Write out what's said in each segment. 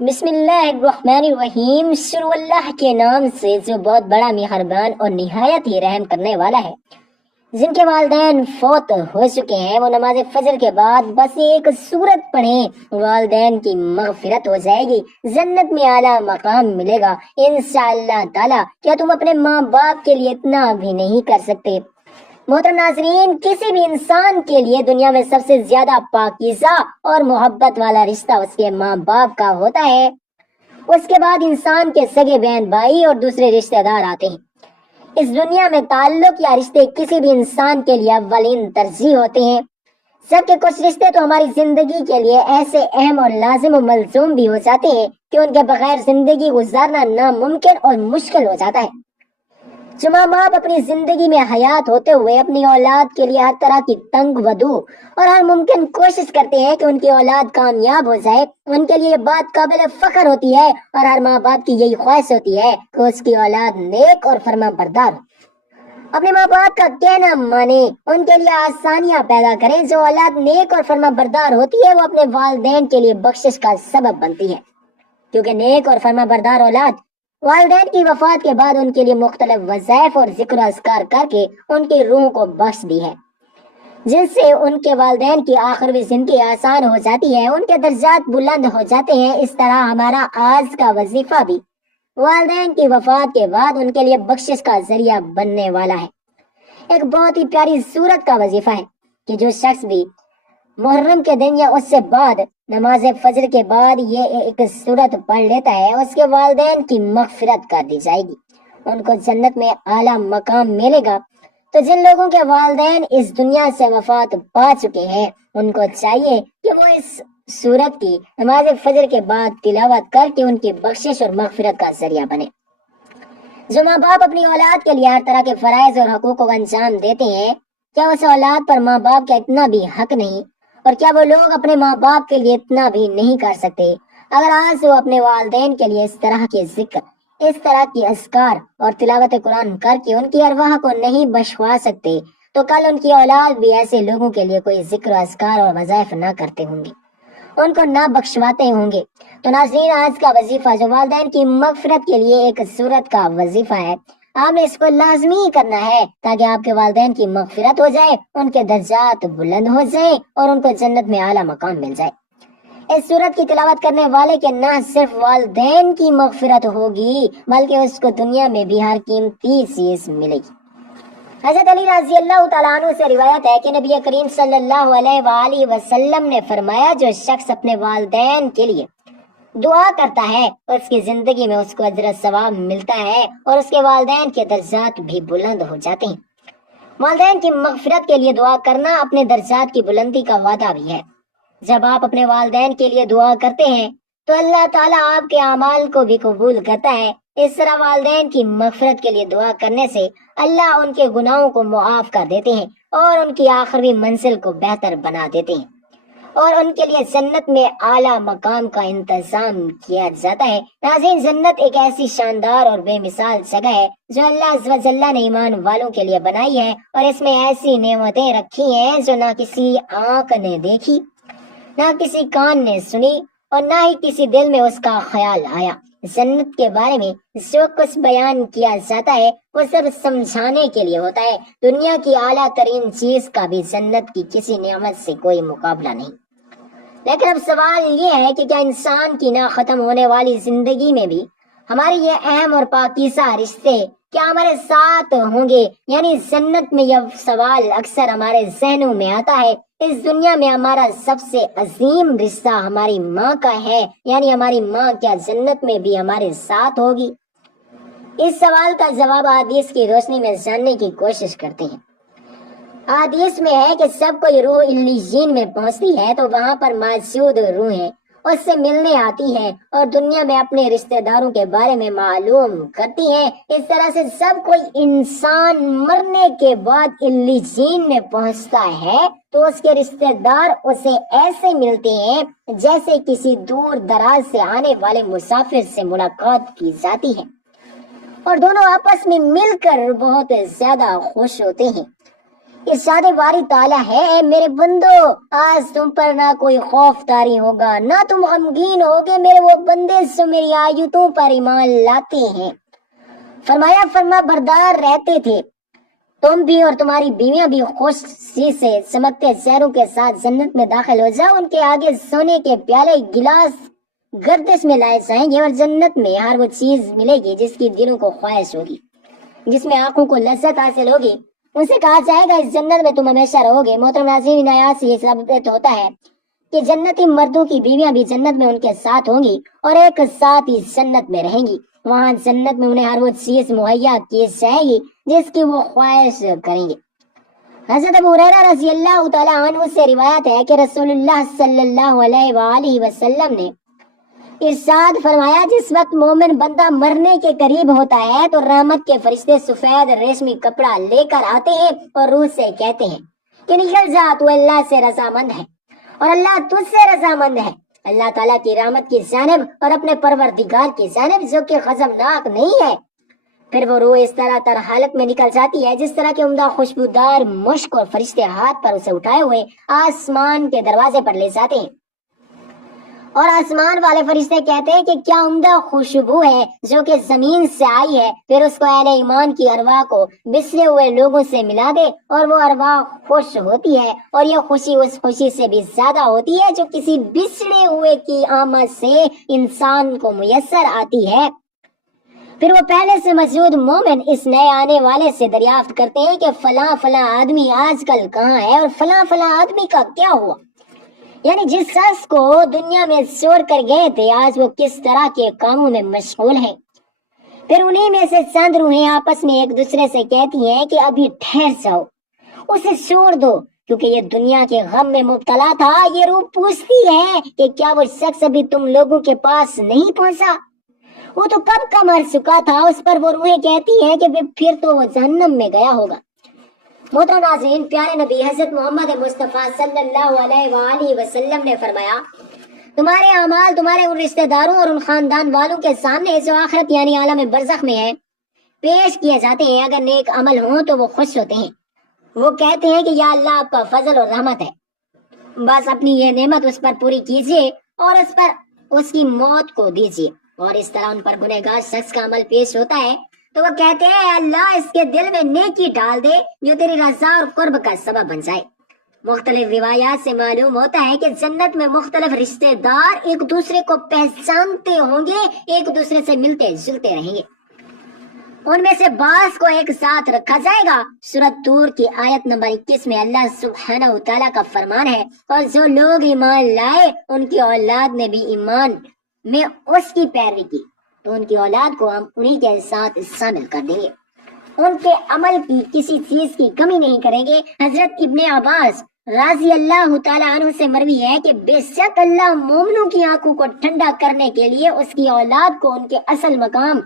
بسم اللہ الرحمن الرحیم، شروع اللہ کے نام سے جو بہت بڑا مہربان اور نہایت ہی رحم کرنے والا ہے۔ جن کے والدین فوت ہو چکے ہیں وہ نماز فجر کے بعد بس ایک سورت پڑھیں، والدین کی مغفرت ہو جائے گی، جنت میں اعلیٰ مقام ملے گا انشاءاللہ تعالی۔ کیا تم اپنے ماں باپ کے لیے اتنا بھی نہیں کر سکتے؟ محترم ناظرین، کسی بھی انسان کے لیے دنیا میں سب سے زیادہ پاکیزہ اور محبت والا رشتہ اس کے ماں باپ کا ہوتا ہے۔ اس کے بعد انسان کے سگے بہن بھائی اور دوسرے رشتہ دار آتے ہیں۔ اس دنیا میں تعلق یا رشتے کسی بھی انسان کے لیے اولین ترجیح ہوتے ہیں۔ سب کے کچھ رشتے تو ہماری زندگی کے لیے ایسے اہم اور لازم و ملزوم بھی ہو جاتے ہیں کہ ان کے بغیر زندگی گزارنا ناممکن اور مشکل ہو جاتا ہے۔ جو ماں باپ اپنی زندگی میں حیات ہوتے ہوئے اپنی اولاد کے لیے ہر طرح کی تنگ ودو اور ہر ممکن کوشش کرتے ہیں کہ ان کی اولاد کامیاب ہو جائے، ان کے لیے یہ بات قابل فخر ہوتی ہے اور ہر ماں باپ کی یہی خواہش ہوتی ہے کہ اس کی اولاد نیک اور فرما بردار ہو، اپنے ماں باپ کا کہنا مانے، ان کے لیے آسانیاں پیدا کریں۔ جو اولاد نیک اور فرما بردار ہوتی ہے وہ اپنے والدین کے لیے بخشش کا سبب بنتی ہے، کیونکہ نیک اور فرما بردار اولاد والدین کی وفات کے بعد ان کے لیے مختلف وظائف اور ذکر و اذکار کر کے ان کی روح کو بخش دی ہے، جن سے ان کے والدین کی آخری زندگی آسان ہو جاتی ہے، ان کے درجات بلند ہو جاتے ہیں۔ اس طرح ہمارا آج کا وظیفہ بھی والدین کی وفات کے بعد ان کے لیے بخشش کا ذریعہ بننے والا ہے۔ ایک بہت ہی پیاری صورت کا وظیفہ ہے کہ جو شخص بھی محرم کے دن یا اس سے بعد نماز فجر کے بعد یہ ایک سورت پڑھ لیتا ہے، اس کے والدین کی مغفرت کر دی جائے گی، ان کو جنت میں اعلیٰ مقام ملے گا۔ تو جن لوگوں کے والدین اس دنیا سے وفات پا چکے ہیں ان کو چاہیے کہ وہ اس سورت کی نماز فجر کے بعد تلاوت کر کے ان کی بخشش اور مغفرت کا ذریعہ بنے۔ جو ماں باپ اپنی اولاد کے لیے ہر طرح کے فرائض اور حقوق کو انجام دیتے ہیں، کیا اس اولاد پر ماں باپ کا اتنا بھی حق نہیں؟ اور کیا وہ لوگ اپنے ماں باپ کے لیے اتنا بھی نہیں کر سکتے؟ اگر آج وہ اپنے والدین کے لیے اس طرح کے ذکر، اس طرح کی اذکار اور تلاوت قرآن کر کے ان کی ارواح کو نہیں بخشوا سکتے تو کل ان کی اولاد بھی ایسے لوگوں کے لیے کوئی ذکر و اذکار اور وظائف نہ کرتے ہوں گے، ان کو نہ بخشواتے ہوں گے۔ تو ناظرین، آج کا وظیفہ جو والدین کی مغفرت کے لیے ایک سورت کا وظیفہ ہے، آپ نے اس کو لازمی کرنا ہے تاکہ آپ کے والدین کی مغفرت ہو جائے، ان کے درجات بلند ہو جائیں اور ان کو جنت میں اعلیٰ مقام مل جائے۔ اس سورت کی تلاوت کرنے والے کے نہ صرف والدین کی مغفرت ہوگی بلکہ اس کو دنیا میں بھی ہر قیمتی چیز ملے گی۔ حضرت علی رضی اللہ تعالیٰ عنہ سے روایت ہے کہ نبی کریم صلی اللہ علیہ وآلہ وسلم نے فرمایا، جو شخص اپنے والدین کے لیے دعا کرتا ہے اس کی زندگی میں اس کو اجر و ثواب ملتا ہے اور اس کے والدین کے درجات بھی بلند ہو جاتے ہیں۔ والدین کی مغفرت کے لیے دعا کرنا اپنے درجات کی بلندی کا وعدہ بھی ہے۔ جب آپ اپنے والدین کے لیے دعا کرتے ہیں تو اللہ تعالیٰ آپ کے اعمال کو بھی قبول کرتا ہے۔ اس طرح والدین کی مغفرت کے لیے دعا کرنے سے اللہ ان کے گناہوں کو معاف کر دیتے ہیں اور ان کی آخری منزل کو بہتر بنا دیتے ہیں اور ان کے لیے جنت میں اعلیٰ مقام کا انتظام کیا جاتا ہے۔ ناظرین، جنت ایک ایسی شاندار اور بے مثال جگہ ہے جو اللہ عز و جل نے ایمان والوں کے لیے بنائی ہے، اور اس میں ایسی نعمتیں رکھی ہیں جو نہ کسی آنکھ نے دیکھی، نہ کسی کان نے سنی اور نہ ہی کسی دل میں اس کا خیال آیا۔ جنت کے بارے میں جو کچھ بیان کیا جاتا ہے وہ صرف سمجھانے کے لیے ہوتا ہے۔ دنیا کی اعلیٰ ترین چیز کا بھی جنت کی کسی نعمت سے کوئی مقابلہ نہیں۔ لیکن اب سوال یہ ہے کہ کیا انسان کی نہ ختم ہونے والی زندگی میں بھی ہمارے یہ اہم اور پاکیزہ رشتے کیا ہمارے ساتھ ہوں گے؟ یعنی جنت میں یہ سوال اکثر ہمارے ذہنوں میں آتا ہے۔ اس دنیا میں ہمارا سب سے عظیم رشتہ ہماری ماں کا ہے، یعنی ہماری ماں کیا جنت میں بھی ہمارے ساتھ ہوگی؟ اس سوال کا جواب حدیث کی روشنی میں جاننے کی کوشش کرتے ہیں۔ حدیث میں ہے کہ سب کوئی روح علیین میں پہنچتی ہے تو وہاں پر موجود روحیں اس سے ملنے آتی ہیں اور دنیا میں اپنے رشتہ داروں کے بارے میں معلوم کرتی ہیں۔ اس طرح سے سب کوئی انسان مرنے کے بعد علیین میں پہنچتا ہے تو اس کے رشتہ دار اسے ایسے ملتے ہیں جیسے کسی دور دراز سے آنے والے مسافر سے ملاقات کی جاتی ہے، اور دونوں آپس میں مل کر بہت زیادہ خوش ہوتے ہیں۔ ارشاد باری تعالیٰ ہے اے میرے بندو آج تم پر نہ کوئی خوف طاری ہوگا نہ تم غمگین ہوگے، میرے وہ بندے جو میری آیتوں پر ایمان لاتے ہیں۔ فرمایا فرما بردار رہتے تھے تم بھی اور تمہاری بیویاں بھی خوشی سے چمکتے چہروں کے ساتھ جنت میں داخل ہو جاؤ، ان کے آگے سونے کے پیالے گلاس گردش میں لائے جائیں گے اور جنت میں ہر وہ چیز ملے گی جس کی دلوں کو خواہش ہوگی، جس میں آنکھوں کو لذت حاصل ہوگی۔ ان سے کہا جائے گا اس جنت میں تم ہمیشہ رہو گے۔ محترم ناظرین، آیات سے یہ ثابت ہوتا ہے کہ جنتی مردوں کی بیویاں بھی جنت میں ان کے ساتھ ہوں گی اور ایک ساتھ ہی جنت میں رہیں گی۔ وہاں جنت میں انہیں ہر وہ چیز مہیا کی جائے گی جس کی وہ خواہش کریں گے۔ حضرت ابو ہریرہ رضی اللہ تعالی عنہ سے روایت ہے کہ رسول اللہ صلی اللہ علیہ وآلہ وسلم نے ارشاد فرمایا جس وقت مومن بندہ مرنے کے قریب ہوتا ہے تو رحمت کے فرشتے سفید ریشمی کپڑا لے کر آتے ہیں اور روح سے کہتے ہیں کہ نکل جا، تو اللہ سے رضامند ہے اور اللہ تجھ سے رضامند ہے، اللہ تعالیٰ کی رحمت کی جانب اور اپنے پروردگار کی جانب جو کہ غضبناک نہیں ہے۔ پھر وہ روح اس طرح تر حالت میں نکل جاتی ہے جس طرح کے عمدہ خوشبودار مشک، اور فرشتے ہاتھ پر اسے اٹھائے ہوئے آسمان کے دروازے پر لے جاتے ہیں اور آسمان والے فرشتے کہتے ہیں کہ کیا عمدہ خوشبو ہے جو کہ زمین سے آئی ہے، پھر اس کو اہل ایمان کی ارواح کو بسرے ہوئے لوگوں سے ملا دے اور وہ ارواح خوش ہوتی ہے، اور یہ خوشی اس خوشی سے بھی زیادہ ہوتی ہے جو کسی بسرے ہوئے کی آمد سے انسان کو میسر آتی ہے۔ پھر وہ پہلے سے موجود مومن اس نئے آنے والے سے دریافت کرتے ہیں کہ فلاں فلاں آدمی آج کل کہاں ہے اور فلاں فلاں آدمی کا کیا ہوا، یعنی جس شخص کو دنیا میں چھوڑ کر گئے تھے آج وہ کس طرح کے کاموں میں مشغول ہیں۔ پھر انہی میں سے چند روحیں آپس میں ایک دوسرے سے کہتی ہیں کہ ابھی ٹھہر جاؤ، اسے چھوڑ دو کیونکہ یہ دنیا کے غم میں مبتلا تھا۔ یہ روح پوچھتی ہے کہ کیا وہ شخص ابھی تم لوگوں کے پاس نہیں پہنچا، وہ تو کب کا مر چکا تھا۔ اس پر وہ روحیں کہتی ہیں کہ پھر تو وہ جہنم میں گیا ہوگا۔ محترم ناظرین، پیارے نبی حضرت محمد مصطفیٰ صلی اللہ علیہ وآلہ وسلم نے فرمایا تمہارے اعمال تمہارے ان رشتہ داروں اور ان خاندان والوں کے سامنے جو آخرت یعنی عالم برزخ میں ہے پیش کیے جاتے ہیں، اگر نیک عمل ہوں تو وہ خوش ہوتے ہیں، وہ کہتے ہیں کہ یا اللہ آپ کا فضل اور رحمت ہے، بس اپنی یہ نعمت اس پر پوری کیجیے اور اس پر اس کی موت کو دیجیے۔ اور اس طرح ان پر گنہگار شخص کا عمل پیش ہوتا ہے تو وہ کہتے ہیں اے اللہ اس کے دل میں نیکی ڈال دے جو تیری رضا اور قرب کا سبب بن جائے۔ مختلف روایات سے معلوم ہوتا ہے کہ جنت میں مختلف رشتہ دار ایک دوسرے کو پہچانتے ہوں گے، ایک دوسرے سے ملتے جلتے رہیں گے، ان میں سے بعض کو ایک ساتھ رکھا جائے گا۔ سورۃ طور کی آیت نمبر 21 میں اللہ سبحانہ وتعالیٰ کا فرمان ہے اور جو لوگ ایمان لائے ان کی اولاد نے بھی ایمان میں اس کی پیروی کی تو ان کی اولاد کو ہم انہی کے ساتھ شامل کر دیں گے، ان کے عمل کی کسی چیز کی کمی نہیں کریں گے۔ حضرت ابن عباس رضی اللہ تعالیٰ عنہ سے مروی ہے کہ بے شک اللہ مومنوں کی آنکھوں کو ٹھنڈا کرنے کے لیے اس کی اولاد کو ان کے اصل مقام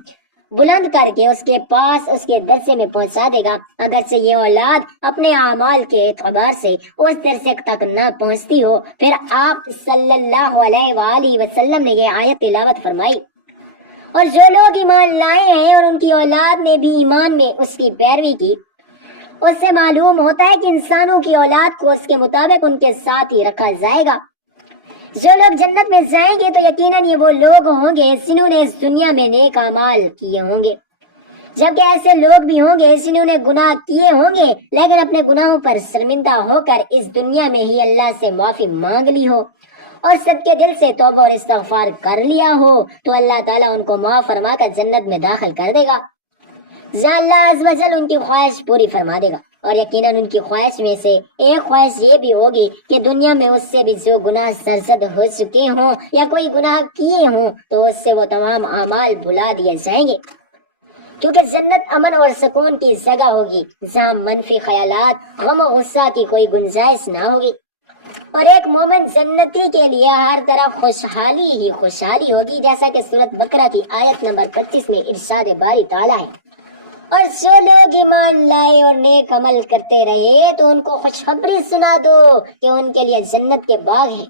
بلند کر کے اس کے پاس اس کے درجے میں پہنچا دے گا، اگرچہ یہ اولاد اپنے اعمال کے اعتبار سے اس درجے تک نہ پہنچتی ہو۔ پھر آپ صلی اللہ علیہ وآلہ وسلم نے یہ آیت تلاوت فرمائی اور جو لوگ ایمان لائے ہیں اور ان کی اولاد نے بھی ایمان میں اس کی پیروی کی، اس سے معلوم ہوتا ہے کہ انسانوں کی اولاد کو اس کے مطابق ان کے ساتھ ہی رکھا جائے گا۔ جو لوگ جنت میں جائیں گے تو یقیناً یہ وہ لوگ ہوں گے جنہوں نے اس دنیا میں نیک اعمال کیے ہوں گے، جبکہ ایسے لوگ بھی ہوں گے جنہوں نے گناہ کیے ہوں گے لیکن اپنے گناہوں پر شرمندہ ہو کر اس دنیا میں ہی اللہ سے معافی مانگ لی ہو اور صدقے دل سے توبہ اور استغفار کر لیا ہو تو اللہ تعالیٰ ان کو معاف فرما کر جنت میں داخل کر دے گا، جہاں اللہ عز و جل ان کی خواہش پوری فرما دے گا۔ اور یقیناً ان کی خواہش میں سے ایک خواہش یہ بھی ہوگی کہ دنیا میں اس سے بھی جو گناہ سرزد ہو چکے ہوں یا کوئی گناہ کیے ہوں تو اس سے وہ تمام اعمال بھلا دیے جائیں گے، کیونکہ جنت امن اور سکون کی جگہ ہوگی جہاں منفی خیالات، غم و غصہ کی کوئی گنجائش نہ ہوگی، اور ایک مومن جنتی کے لیے ہر طرف خوشحالی ہی خوشحالی ہوگی، جیسا کہ سورۃ بقرہ کی آیت نمبر 25 میں ارشاد باری تعالیٰ ہے اور جو لوگ ایمان لائے اور نیک عمل کرتے رہے تو ان کو خوشخبری سنا دو کہ ان کے لیے جنت کے باغ ہیں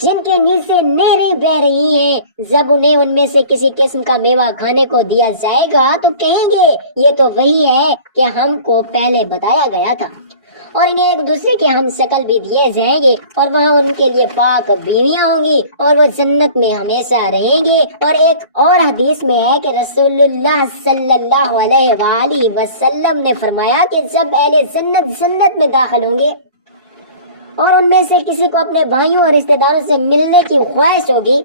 جن کے نیچے نہریں بہ رہی ہیں، جب انہیں ان میں سے کسی قسم کا میوہ کھانے کو دیا جائے گا تو کہیں گے یہ تو وہی ہے کہ ہم کو پہلے بتایا گیا تھا، اور انہیں ایک دوسرے کے ہم شکل بھی دیے جائیں گے، اور وہاں ان کے لیے پاک بیویاں ہوں گی، اور وہ جنت میں ہمیشہ رہیں گے۔ اور ایک اور حدیث میں ہے کہ رسول اللہ صلی اللہ علیہ وآلہ وسلم نے فرمایا کہ جب اہل جنت جنت میں داخل ہوں گے اور ان میں سے کسی کو اپنے بھائیوں اور رشتہ داروں سے ملنے کی خواہش ہوگی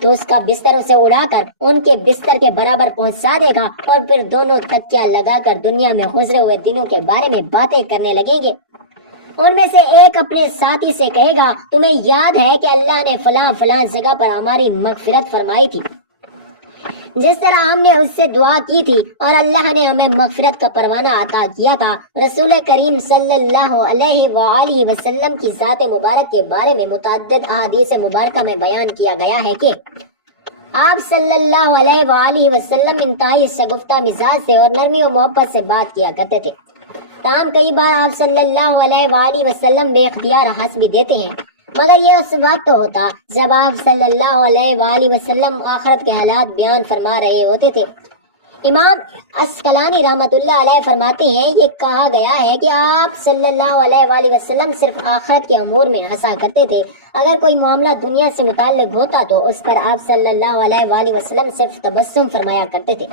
تو اس کا بستر اسے اڑا کر ان کے بستر کے برابر پہنچا دے گا، اور پھر دونوں تکیہ لگا کر دنیا میں گزرے ہوئے دنوں کے بارے میں باتیں کرنے لگیں گے۔ ان میں سے ایک اپنے ساتھی سے کہے گا، تمہیں یاد ہے کہ اللہ نے فلاں فلاں جگہ پر ہماری مغفرت فرمائی تھی، جس طرح ہم نے اس سے دعا کی تھی اور اللہ نے ہمیں مغفرت کا پروانہ عطا کیا تھا۔ رسول کریم صلی اللہ علیہ وآلہ وسلم کی ذات مبارک کے بارے میں متعدد احادیث مبارکہ میں بیان کیا گیا ہے کہ آپ صلی اللہ علیہ وآلہ وسلم انتہائی شگفتہ مزاج سے اور نرمی و محبت سے بات کیا کرتے تھے، تاہم کئی بار آپ صلی اللہ علیہ وآلہ وسلم بے اختیار ہنس بھی دیتے ہیں، مگر یہ اس وقت ہوتا جب آپ صلی اللہ علیہ وآلہ وسلم آخرت کے حالات بیان فرما رہے ہوتے تھے۔ امام عسقلانی رحمۃ اللہ علیہ فرماتے ہیں، یہ کہا گیا ہے کہ آپ صلی اللہ علیہ وآلہ وسلم صرف آخرت کے امور میں ہنسا کرتے تھے، اگر کوئی معاملہ دنیا سے متعلق ہوتا تو اس پر آپ صلی اللہ علیہ وآلہ وسلم صرف تبسم فرمایا کرتے تھے۔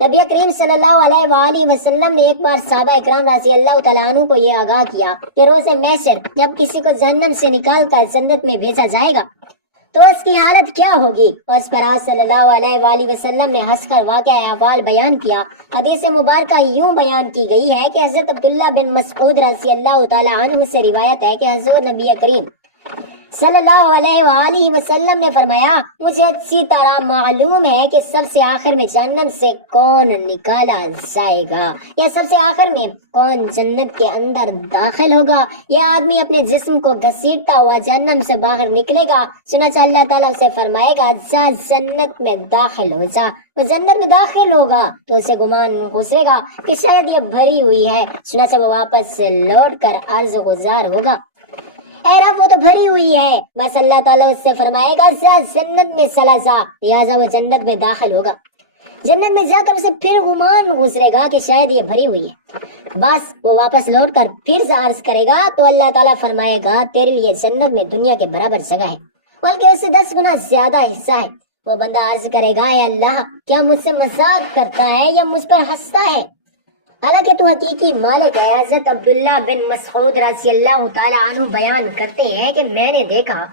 نبی کریم صلی اللہ علیہ وآلہ وسلم نے ایک بار صحابہ اکرام رضی اللہ تعالیٰ عنہ کو یہ آگاہ کیا کہ روز محشر جب کسی کو جہنم سے نکال کر جنت میں بھیجا جائے گا تو اس کی حالت کیا ہوگی، اور اس پر آپ صلی اللہ علیہ وآلہ وسلم نے ہنس کر واقعہ احوال بیان کیا۔ حدیث مبارکہ یوں بیان کی گئی ہے کہ حضرت عبداللہ بن مسعود رضی اللہ تعالیٰ عنہ سے روایت ہے کہ حضور نبی کریم صلی اللہ علیہ وآلہ وسلم نے فرمایا، مجھے اچھی طرح معلوم ہے کہ سب سے آخر میں جہنم سے کون نکالا جائے گا، یا سب سے آخر میں کون جنت کے اندر داخل ہوگا۔ یہ آدمی اپنے جسم کو گھسیٹتا ہوا جہنم سے باہر نکلے گا، چنانچہ اللہ تعالیٰ سے فرمائے گا، جا جنت میں داخل ہو جا۔ وہ جنت میں داخل ہوگا تو اسے گمان گزرے گا کہ شاید یہ بھری ہوئی ہے، چنانچہ وہ واپس سے لوٹ کر عرض گزار ہوگا، اے رب وہ تو بھری ہوئی ہے۔ بس اللہ تعالیٰ اس سے فرمائے گا، جا جنت میں چلا جا، لہٰذا وہ جنت میں داخل ہوگا۔ جنت میں جا کر اسے پھر گمان گزرے گا کہ شاید یہ بھری ہوئی ہے، بس وہ واپس لوٹ کر پھر سے عرض کرے گا تو اللہ تعالیٰ فرمائے گا، تیرے لیے جنت میں دنیا کے برابر جگہ ہے، بلکہ اس سے 10 گنا زیادہ حصہ ہے۔ وہ بندہ عرض کرے گا، اے اللہ کیا مجھ سے مذاق کرتا ہے یا مجھ پر ہنستا ہے؟ حالانکہ تو حقیقی مالک ہے۔ حضرت عبداللہ بن مسعود رضی اللہ تعالیٰ عنہ بیان کرتے ہیں کہ میں نے دیکھا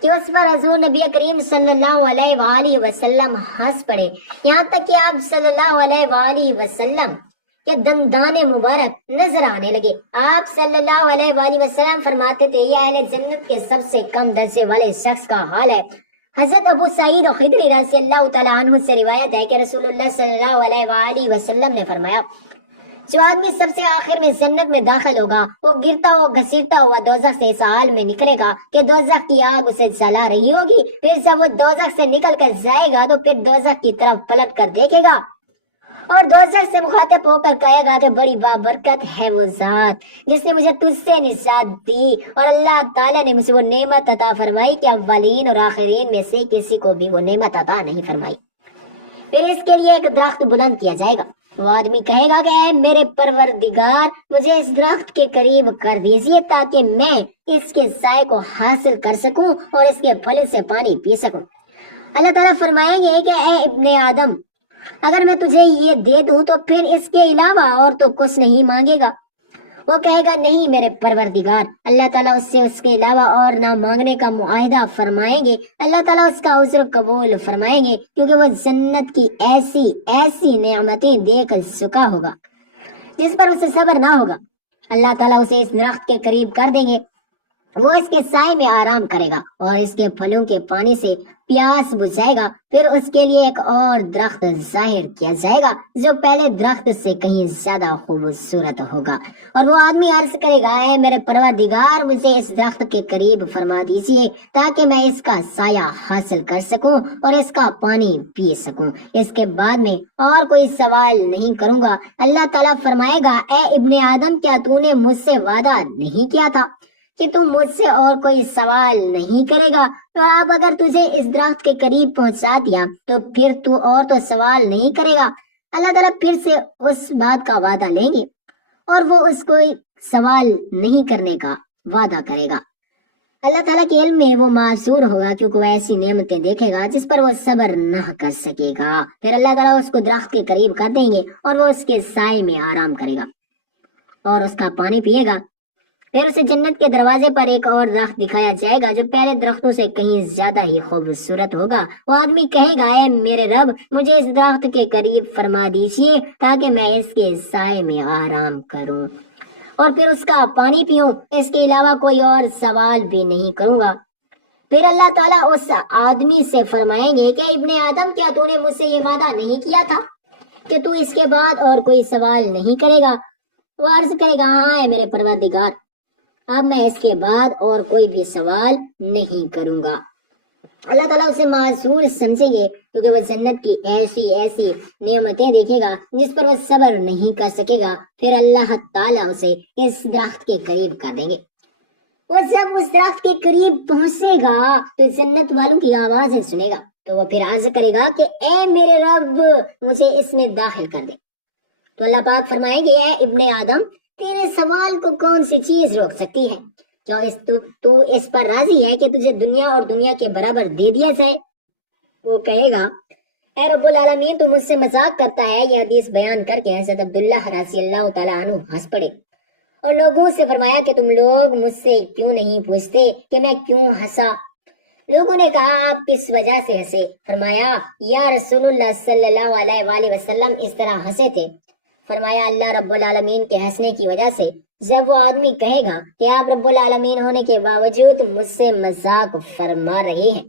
کہ اس پر حضور نبی کریم صلی اللہ علیہ وآلہ وسلم ہنس پڑے، یہاں تک کہ آپ صلی اللہ علیہ وآلہ وسلم کے دندان مبارک نظر آنے لگے۔ آپ صلی اللہ علیہ وآلہ وسلم فرماتے تھے، یہ اہل جنت کے سب سے کم درجے والے شخص کا حال ہے۔ حضرت ابو سعید خدری رضی اللہ تعالیٰ عنہ سے روایت ہے کہ رسول اللہ صلی اللہ علیہ وآلہ وسلم نے فرمایا، جو آدمی سب سے آخر میں جنت میں داخل ہوگا وہ گرتا ہوا گھسیٹتا ہوا دوزخ سے اس حال میں نکلے گا کہ دوزخ کی آگ اسے جلا رہی ہوگی، پھر جب وہ دوزخ سے نکل کر جائے گا تو پھر دوزخ کی طرف پلٹ کر دیکھے گا اور دوزخ سے مخاطب ہو کر کہے گا کہ بڑی بابرکت ہے وہ ذات جس نے مجھے تجھ سے نجات دی، اور اللہ تعالیٰ نے مجھے وہ نعمت عطا فرمائی کہ اولین اور آخرین میں سے کسی کو بھی وہ نعمت عطا نہیں فرمائی۔ پھر اس کے لیے ایک درخت بلند کیا جائے گا، وہ آدمی کہے گا کہ اے میرے پروردگار مجھے اس درخت کے قریب کر دیجیے تاکہ میں اس کے سائے کو حاصل کر سکوں اور اس کے پھل سے پانی پی سکوں۔ اللہ تعالیٰ فرمائیں گے کہ اے ابن آدم اگر میں تجھے یہ دے دوں تو پھر اس کے علاوہ اور تو کچھ نہیں مانگے گا؟ وہ کہے گا نہیں میرے پروردگار۔ اللہ تعالیٰ اس سے اس کے علاوہ اور نہ مانگنے کا معاہدہ فرمائیں گے۔ اللہ تعالیٰ اس کا عذر قبول فرمائیں گے کیونکہ وہ جنت کی ایسی نعمتیں دیکھ چکا ہوگا جس پر اسے صبر نہ ہوگا۔ اللہ تعالیٰ اسے اس درخت کے قریب کر دیں گے، وہ اس کے سائے میں آرام کرے گا اور اس کے پھلوں کے پانی سے پیاس بجھائے گا۔ پھر اس کے لیے ایک اور درخت ظاہر کیا جائے گا جو پہلے درخت سے کہیں زیادہ خوبصورت ہوگا، اور وہ آدمی عرض کرے گا اے میرے پروردگار مجھے اس درخت کے قریب فرما دیجیے تاکہ میں اس کا سایہ حاصل کر سکوں اور اس کا پانی پی سکوں، اس کے بعد میں اور کوئی سوال نہیں کروں گا۔ اللہ تعالیٰ فرمائے گا اے ابن آدم کیا تو نے مجھ سے وعدہ نہیں کیا تھا کہ تم مجھ سے اور کوئی سوال نہیں کرے گا؟ تو اب اگر تجھے اس درخت کے قریب پہنچا دیا تو پھر تو اور تو سوال نہیں کرے گا۔ اللہ تعالیٰ پھر سے اس بات کا وعدہ لیں گے اور وہ اس کو سوال نہیں کرنے کا وعدہ کرے گا۔ اللہ تعالیٰ کے علم میں وہ معذور ہوگا کیونکہ وہ ایسی نعمتیں دیکھے گا جس پر وہ صبر نہ کر سکے گا۔ پھر اللہ تعالیٰ اس کو درخت کے قریب کر دیں گے اور وہ اس کے سائے میں آرام کرے گا اور اس کا پانی پیے گا۔ پھر اسے جنت کے دروازے پر ایک اور درخت دکھایا جائے گا جو پہلے درختوں سے کہیں زیادہ ہی خوبصورت ہوگا۔ وہ آدمی کہے گا اے میرے رب، مجھے اس درخت کے قریب فرما دیجیے تاکہ میں اس کے سائے میں آرام کروں اور پھر اس کا پانی پیوں، اس کے علاوہ کوئی اور سوال بھی نہیں کروں گا۔ پھر اللہ تعالیٰ اس آدمی سے فرمائیں گے کہ ابن آدم، کیا تو نے مجھ سے یہ وعدہ نہیں کیا تھا کہ تو اس کے بعد اور کوئی سوال نہیں کرے گا؟ وہ عرض کرے گا ہاں اے میرے پروردگار، اب میں اس کے بعد اور کوئی بھی سوال نہیں کروں گا۔ اللہ تعالیٰ اسے معذور سمجھیں گے کیونکہ وہ جنت کی ایسی نعمتیں دیکھے گا جس پر وہ صبر نہیں کر سکے گا۔ پھر اللہ تعالیٰ اسے اس درخت کے قریب کر دیں گے۔ وہ جب اس درخت کے قریب پہنچے گا تو جنت والوں کی آوازیں سنے گا تو وہ پھر عرض کرے گا کہ اے میرے رب، مجھے اس میں داخل کر دے۔ تو اللہ پاک فرمائیں گے اے ابن آدم، تیرے سوال کو کون سی چیز روک سکتی ہے؟ کیوں تو اس پر راضی ہے کہ تجھے دنیا اور دنیا کے برابر دے دیا جائے؟ وہ کہے گا اے رب العالمین، تو مجھ سے مذاق کرتا ہے۔ یہ حدیث بیان کر کے حضرت عبداللہ رضی اللہ تعالیٰ عنہ ہنس پڑے اور لوگوں سے فرمایا کہ تم لوگ مجھ سے کیوں نہیں پوچھتے کہ میں کیوں ہنسا؟ لوگوں نے کہا آپ کس وجہ سے ہنسے؟ فرمایا یا رسول اللہ صلی اللہ علیہ وآلہ وسلم اس طرح ہنسے تھے۔ فرمایا اللہ رب العالمین کے ہنسنے کی وجہ سے جب وہ آدمی کہے گا کہ آپ رب العالمین ہونے کے باوجود مجھ سے مذاق فرما رہے ہیں،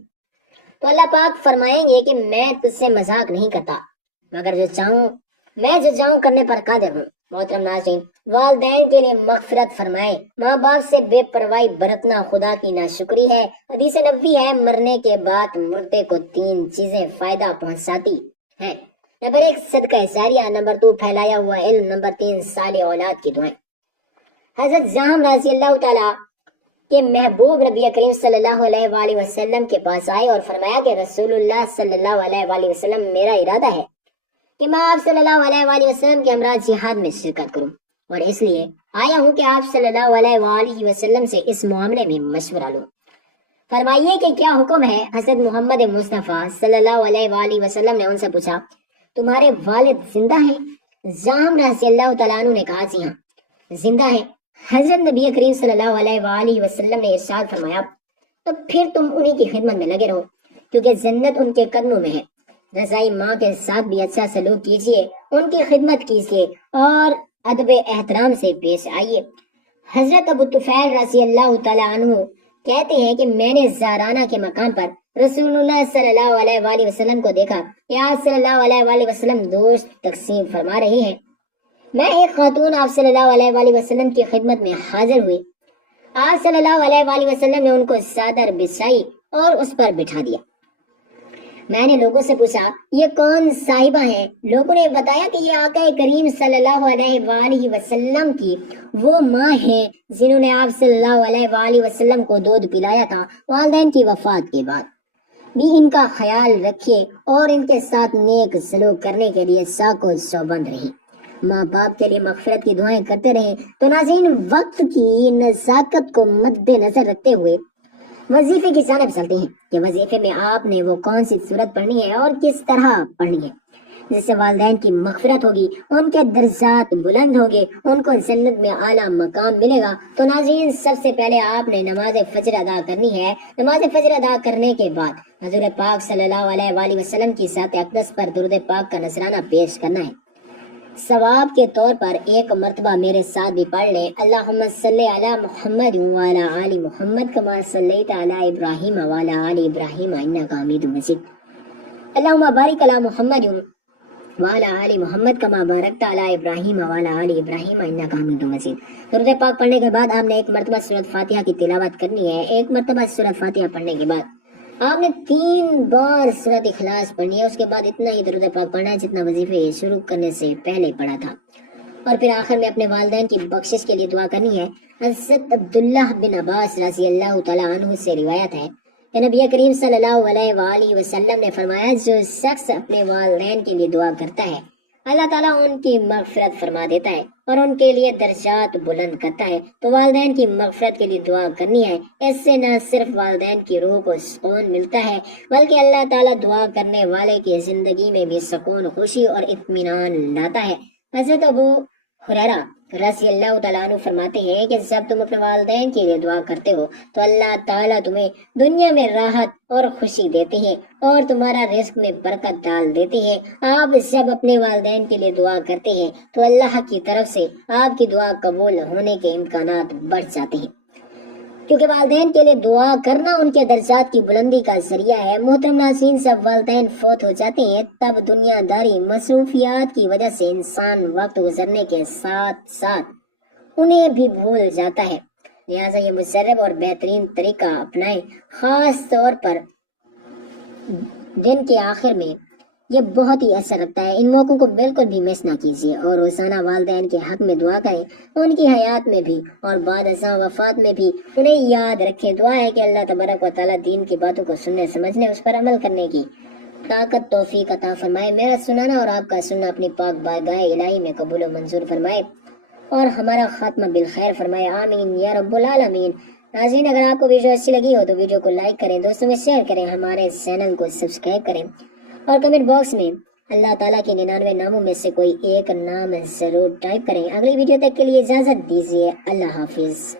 تو اللہ پاک فرمائیں گے کہ میں تجھ سے مذاق نہیں کرتا، مگر جو چاہوں کرنے پر قادر ہوں۔ محترم ناظرین، والدین کے لیے مغفرت فرمائیں۔ ماں باپ سے بے پرواہی برتنا خدا کی ناشکری ہے۔ حدیث نبوی ہے مرنے کے بعد مردے کو 3 چیزیں فائدہ پہنچاتی ہیں۔ نمبر 1 صدقہ جاریہ، نمبر 2 پھیلایا ہوا علم، نمبر 3 صالح اولاد کی دعائیں۔ حضرت زاہم رضی اللہ تعالیٰ کے محبوب نبی کریم صلی اللہ علیہ وآلہ وسلم کے پاس آئے اور فرمایا کہ رسول اللہ صلی اللہ علیہ وآلہ وسلم، میرا ارادہ ہے کہ میں آپ صلی اللہ علیہ وآلہ وسلم کے ہمراہ جہاد میں شرکت کروں، اور اس لیے آیا ہوں کہ آپ صلی اللہ علیہ وآلہ وسلم سے اس معاملے میں مشورہ لوں۔ فرمائیے کہ کیا حکم ہے؟ حضرت محمد مصطفیٰ صلی اللہ علیہ وآلہ وسلم نے ان سے پوچھا تمہارے والد زندہ ہیں؟ زاہم رضی اللہ تعالیٰ عنہ نے کہا جی ہاں زندہ ہے۔ حضرت نبی کریم صلی اللہ علیہ وآلہ وسلم نے ارشاد فرمایا تو پھر تم انہی کی خدمت میں لگے رہو کیونکہ جنت ان کے قدموں میں ہے۔ رضائی ماں کے ساتھ بھی اچھا سلوک کیجیے، ان کی خدمت کیجیے اور ادب احترام سے پیش آئیے۔ حضرت ابو طفیل رضی اللہ تعالیٰ عنہ کہتے ہیں کہ میں نے زارانہ کے مقام پر رسول اللہ صلی اللہ علیہ وآلہ وسلم کو دیکھا کہ آپ صلی اللہ علیہ وآلہ وسلم دوست تقسیم فرما رہی ہیں۔ میں ایک خاتون آپ صلی اللہ علیہ وآلہ وسلم کی خدمت میں حاضر ہوئی۔ آپ صلی اللہ علیہ وآلہ وسلم نے ان کو چادر بچھائی اور اس پر بٹھا دیا۔ میں نے لوگوں سے پوچھا یہ کون صاحبہ ہیں؟ لوگوں نے بتایا کہ یہ آقا کریم صلی اللہ علیہ وآلہ وسلم کی وہ ماں ہیں جنہوں نے آپ صلی اللہ علیہ وآلہ وسلم کو دودھ پلایا تھا والدین کی وفات کے بعد بھی۔ ان کا خیال رکھیے اور ان کے ساتھ نیک سلوک کرنے کے لیے ساک و چوبند رہیں۔ ماں باپ کے لیے مغفرت کی دعائیں کرتے رہیں۔ تو ناظرین، وقت کی نزاکت کو مد نظر رکھتے ہوئے وظیفے کی جانب چلتے ہیں کہ وظیفے میں آپ نے وہ کون سی صورت پڑھنی ہے اور کس طرح پڑھنی ہے جس سے والدین کی مغفرت ہوگی، ان کے درجات بلند ہوگے، ان کو جنت میں اعلیٰ مقام ملے گا۔ تو ناظرین، سب سے پہلے آپ نے نماز فجر ادا کرنی ہے۔ نماز فجر ادا کرنے کے بعد حضور پاک صلی اللہ علیہ وآلہ وسلم کی ذات اقدس پر درود پاک کا نذرانہ پیش کرنا ہے۔ ثواب کے طور پر ایک مرتبہ میرے ساتھ بھی پڑھ لیں اللہم صلی علی محمد وعلی آل محمد کما صلیت علی ابراہیم وعلی آل ابراہیم انک حمید مجید۔ اللہم بارک علی محمد وعلی آل محمد کما بارکت علی ابراہیم وعلی آل ابراہیم انک حمید مجید۔ درود پاک پڑھنے کے بعد آپ نے ایک مرتبہ سورۃ فاتحہ کی تلاوت کرنی ہے۔ ایک مرتبہ سورۃ فاتحہ پڑھنے کے بعد آپ نے 3 بار سورۃ اخلاص پڑھنی ہے۔ اس کے بعد اتنا ہی درود پاک پڑھنا ہے جتنا وظیفے شروع کرنے سے پہلے پڑھا تھا، اور پھر آخر میں اپنے والدین کی بخشش کے لیے دعا کرنی ہے۔ حضرت عبداللہ بن عباس رضی اللہ تعالیٰ عنہ سے روایت ہے کہ نبی کریم صلی اللہ علیہ وآلہ وسلم نے فرمایا جو شخص اپنے والدین کے لیے دعا کرتا ہے اللہ تعالیٰ ان کی مغفرت فرما دیتا ہے اور ان کے لیے درجات بلند کرتا ہے۔ تو والدین کی مغفرت کے لیے دعا کرنی ہے، اس سے نہ صرف والدین کی روح کو سکون ملتا ہے بلکہ اللہ تعالیٰ دعا کرنے والے کی زندگی میں بھی سکون، خوشی اور اطمینان لاتا ہے۔ حضرت ابو ہریرہ رضی اللہ تعالیٰ عنہ فرماتے ہیں کہ جب تم اپنے والدین کے لیے دعا کرتے ہو تو اللہ تعالیٰ تمہیں دنیا میں راحت اور خوشی دیتے ہیں اور تمہارا رزق میں برکت ڈال دیتے ہیں۔ آپ جب اپنے والدین کے لیے دعا کرتے ہیں تو اللہ کی طرف سے آپ کی دعا قبول ہونے کے امکانات بڑھ جاتے ہیں، کیونکہ والدین کے لیے دعا کرنا ان کے درجات کی بلندی کا ذریعہ ہے۔ محترم ناظرین، جب والدین فوت ہو جاتے ہیں تب دنیا داری مصروفیات کی وجہ سے انسان وقت گزرنے کے ساتھ ساتھ انہیں بھی بھول جاتا ہے، لہٰذا یہ مجرب اور بہترین طریقہ اپنائیں، خاص طور پر دن کے آخر میں یہ بہت ہی اثر رکھتا ہے۔ ان موقعوں کو بالکل بھی مس نہ کیجیے اور روزانہ والدین کے حق میں دعا کریں، ان کی حیات میں بھی اور بعد ازاں وفات میں بھی انہیں یاد رکھیں۔ دعا ہے کہ اللہ تبارک و تعالیٰ دین کی باتوں کو سننے، سمجھنے، اس پر عمل کرنے کی طاقت توفیق عطا فرمائے۔ میرا سنانا اور آپ کا سننا اپنی پاک بارگاہ الہی میں قبول و منظور فرمائے اور ہمارا خاتمہ بالخیر فرمائے، آمین یا رب العالمین۔ ناظرین، اگر آپ کو ویڈیو اچھی لگی ہو تو ویڈیو کو لائک کریں، دوستوں میں شیئر کریں، ہمارے چینل کو سبسکرائب کریں اور کمنٹ باکس میں اللہ تعالیٰ کے 99 ناموں میں سے کوئی ایک نام ضرور ٹائپ کریں۔ اگلی ویڈیو تک کے لیے اجازت دیجیے، اللہ حافظ۔